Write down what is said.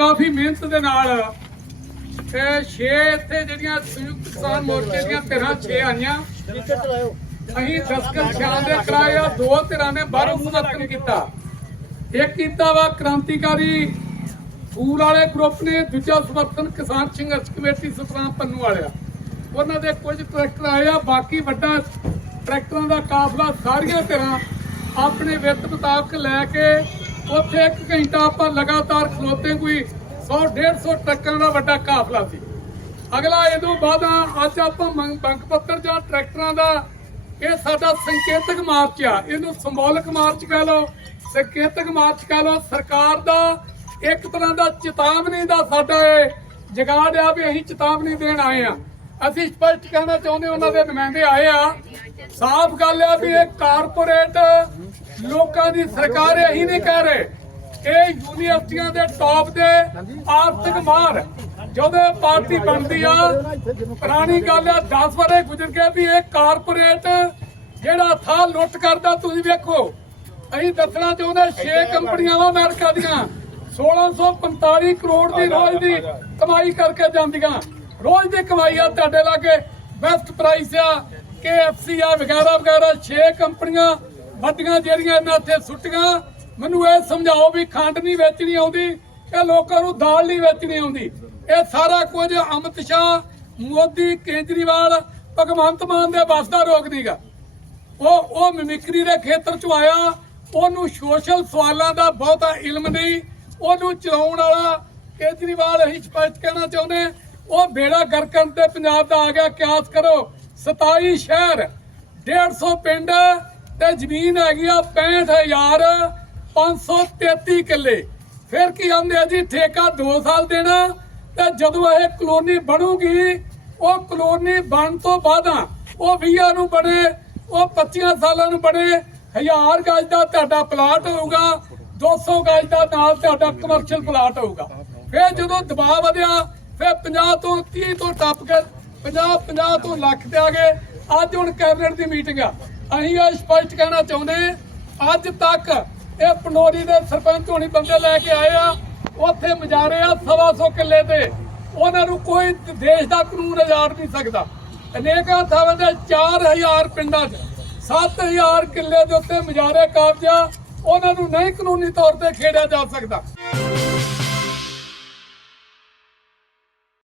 ਕਾਫੀ ਮਿਹਨਤ ਦੇ ਨਾਲ ਇਹ ਛੇ ਇੱਥੇ ਜਿਹੜੀਆਂ ਸੰਯੁਕਤ ਕਿਸਾਨ ਮੋਰਚੇ ਦੀਆਂ ਧਿਰਾਂ ਛੇ ਆਈਆਂ। ਅਸੀਂ ਦਸਕਰ ਸ਼ਾਨ ਦੇ ਕਰਾਏ ਦੋ ਧਿਰਾਂ ਨੇ ਬਾਹਰੋਂ ਸਮਰਥਨ ਕੀਤਾ। ਇੱਕ ਕੀਤਾ ਵਾ ਕ੍ਰਾਂਤੀਕਾਰੀ ਫੂਲ ਵਾਲੇ ਗਰੁੱਪ ਨੇ, ਦੂਜਾ ਸਮਰਥਨ ਕਿਸਾਨ ਸੰਘਰਸ਼ ਕਮੇਟੀ ਸਤਨਾਮ ਪੰਨੂ ਵਾਲਿਆ। ਉਹਨਾਂ ਦੇ ਕੁਝ ਟਰੈਕਟਰ ਆਏ ਆ, ਬਾਕੀ ਵੱਡਾ ਟਰੈਕਟਰਾਂ ਦਾ ਕਾਫਲਾ ਸਾਰੀਆਂ ਧਿਰਾਂ ਆਪਣੇ ਵਿੱਤ ਮੁਤਾਬਕ ਲੈ ਕੇ ਉੱਥੇ ਇੱਕ ਘੰਟਾ ਆਪਾਂ ਲਗਾਤਾਰ ਖਲੋਤੇ ਕੋਈ 100 150 ਟਰੱਕਾਂ ਦਾ ਵੱਡਾ ਕਾਫਲਾ ਸੀ। ਅਗਲਾ ਇਹਦੋਂ ਬਾਅਦ ਅੱਜ ਆਪਾਂ ਬੰਕ ਪੱਤਰ ਜਾਂ ਟਰੈਕਟਰਾਂ ਦਾ, ਇਹ ਸਾਡਾ ਸੰਕੇਤਕ ਮਾਰਚ ਆ। ਇਹਨੂੰ ਸਿੰਬੋਲਿਕ ਮਾਰਚ ਕਹਿ ਲਓ, ਸੰਕੇਤਕ ਮਾਰਚ ਕਹਿ ਲਓ। ਸਰਕਾਰ ਦਾ ਇੱਕ ਤਰ੍ਹਾਂ ਦਾ ਚੇਤਾਵਨੀ ਦਾ ਸਾਡਾ ਇਹ ਜਗਾੜ ਆ ਵੀ ਅਸੀਂ ਚੇਤਾਵਨੀ ਦੇਣ ਆਏ ਆ। ਅਸੀਂ ਸਪਸ਼ਟ ਕਹਿਣਾ ਚਾਹੁੰਦੇ ਉਹਨਾਂ ਦੇ ਨੁਮਾਇੰਦੇ ਆਏ ਆ। ਸਾਫ਼ ਗੱਲ ਆ ਵੀ ਇਹ ਕਾਰਪੋਰੇਟ ਲੋਕਾਂ ਦੀ ਸਰਕਾਰ ਹੈ, ਅਸੀਂ ਨਹੀਂ ਕਹਿ ਰਹੇ। ਇਹ ਯੂਨੀਵਰਸਿਟੀਆਂ ਦੇ ਟੌਪ ਦੇ ਆਰਥਿਕ ਮਾਰ ਜਦੋਂ ਇਹ ਪਾਰਟੀ ਬਣਦੀ ਆ ਪੁਰਾਣੀ ਗੱਲ ਆ 10 ਵਾਰੇ ਗੁਜ਼ਰ ਗਏ ਵੀ ਇਹ ਕਾਰਪੋਰੇਟ ਜਿਹੜਾ ਥਾਂ ਲੁੱਟ ਕਰਦਾ ਤੁਸੀਂ ਵੇਖੋ। ਅਸੀਂ ਦੱਸਣਾ ਚਾਹੁੰਦੇ 6 ਕੰਪਨੀਆਂ ਵਾ ਅਮਰੀਕਾ ਦੀਆਂ। 1645 ਕਰੋੜ ਦੀ ਰੋਜ਼ ਦੀ ਕਮਾਈ ਕਰਕੇ ਜਾਂਦੀਆਂ। ਰੋਜ਼ ਦੀ ਕਮਾਈ ਆ ਤੁਹਾਡੇ ਲਾਗੇ। ਬੈਸਟ ਪ੍ਰਾਈਸ ਆ KFC ਆ ਵਗੈਰਾ ਵਗੈਰਾ 6 ਕੰਪਨੀਆਂ। ਵੱਡੀਆਂ ਜਿਹੜੀਆਂ ਇਹਨਾਂ ਇੱਥੇ ਸੁੱਟੀਆਂ, ਮੈਨੂੰ ਇਹ ਸਮਝਾਓ ਵੀ ਖੰਡ ਨਹੀਂ ਵੇਚਣੀ ਆਉਂਦੀ ਇਹ ਲੋਕਾਂ ਨੂੰ ਦਾਲ ਨਹੀਂ ਵੇਚਣੀ ਆਉਂਦੀ। ਇਹ ਸਾਰਾ ਕੁਝ ਅਮਿਤ ਸ਼ਾਹ ਮੋਦੀ, ਕੇਜਰੀਵਾਲ, ਭਗਵੰਤ ਮਾਨ ਦੇ ਵੱਸ ਦਾ ਰੋਕ ਨਹੀਂਗਾ ਉਹ ਉਹ ਮਿਮਿਕਰੀ ਦੇ ਖੇਤਰ ਚ ਆਇਆ, ਉਹਨੂੰ ਸੋਸ਼ਲ ਸਵਾਲਾਂ ਦਾ ਬਹੁਤਾ ਇਲਮ ਨਹੀਂ, ਉਹਨੂੰ ਚਲਾਉਣ ਵਾਲਾ ਕੇਜਰੀਵਾਲ ਅਸੀਂ ਸਪਸ਼ਟ ਕਹਿਣਾ ਚਾਹੁੰਦੇ ਉਹ ਬੇੜਾ ਗਰਕਣ ਤੇ ਪੰਜਾਬ ਦਾ ਆ ਗਿਆ, ਕਿਆਸ ਕਰੋ। 27 ਸ਼ਹਿਰ 150 ਪਿੰਡ ਤੇ ਜ਼ਮੀਨ ਹੈਗੀ ਆ 65533 ਕਿੱਲੇ। ਫਿਰ ਕੀ ਆਂਦੇ ਆ ਜੀ, ਠੇਕਾ 2 ਸਾਲ ਦੇਣਾ ਤੇ ਜਦੋਂ ਇਹ ਕਲੋਨੀ ਬਣੂਗੀ, ਉਹ ਕਲੋਨੀ ਬਣ ਤੋਂ ਬਾਅਦਾਂ ਉਹ 20 ਨੂੰ ਬਣੇ, ਉਹ 25 ਸਾਲਾਂ ਨੂੰ ਬਣੇ 1000 ਗਜ ਦਾ ਤੁਹਾਡਾ ਪਲਾਟ ਹੋਊਗਾ 200 ਗਜ ਦਾ ਨਾਲ ਤੁਹਾਡਾ ਕਮਰਸ਼ੀਅਲ ਪਲਾਟ ਹੋਊਗਾ। ਫਿਰ ਜਦੋਂ ਦਬਾਅ ਵਧਿਆ, ਫਿਰ 50 ਤੋਂ 30 ਤੋਂ ਟੱਪ ਕੇ 50 50 ਤੋਂ ਲੱਖ ਤੇ ਆ ਗਏ। ਅੱਜ ਹੁਣ ਕੈਬਨਿਟ ਦੀ ਮੀਟਿੰਗ ਆ। ਅਸੀਂ ਇਹ ਸਪਸ਼ਟ ਕਹਿਣਾ ਚਾਹੁੰਦੇ ਅੱਜ ਤੱਕ ਇਹ ਪਨੋਰੀ ਦੇ ਸਰਪੰਚ ਹੋਣੀ ਬੰਦੇ ਲੈ ਕੇ ਆਏ ਆ, ਉੱਥੇ ਮਜਾਰੇ ਆ ਸਵਾ ਸੌ ਕਿੱਲੇ ਤੇ। ਉਹਨਾਂ ਨੂੰ ਕੋਈ ਦੇਸ਼ ਦਾ ਕਾਨੂੰਨ ਆਜ਼ਾਦ ਨਹੀਂ ਸਕਦਾ। ਅਨੇਕਾਂ ਥਾਵਾਂ ਦੇ 4000 ਪਿੰਡਾਂ 'ਚ 7000 ਕਿੱਲੇ ਦੇ ਉੱਤੇ ਮਜਾਰੇ ਕਾਬਜਾ, ਉਹਨਾਂ ਨੂੰ ਨਹੀਂ ਕਾਨੂੰਨੀ ਤੌਰ ਤੇ ਖੇਡਿਆ ਜਾ ਸਕਦਾ।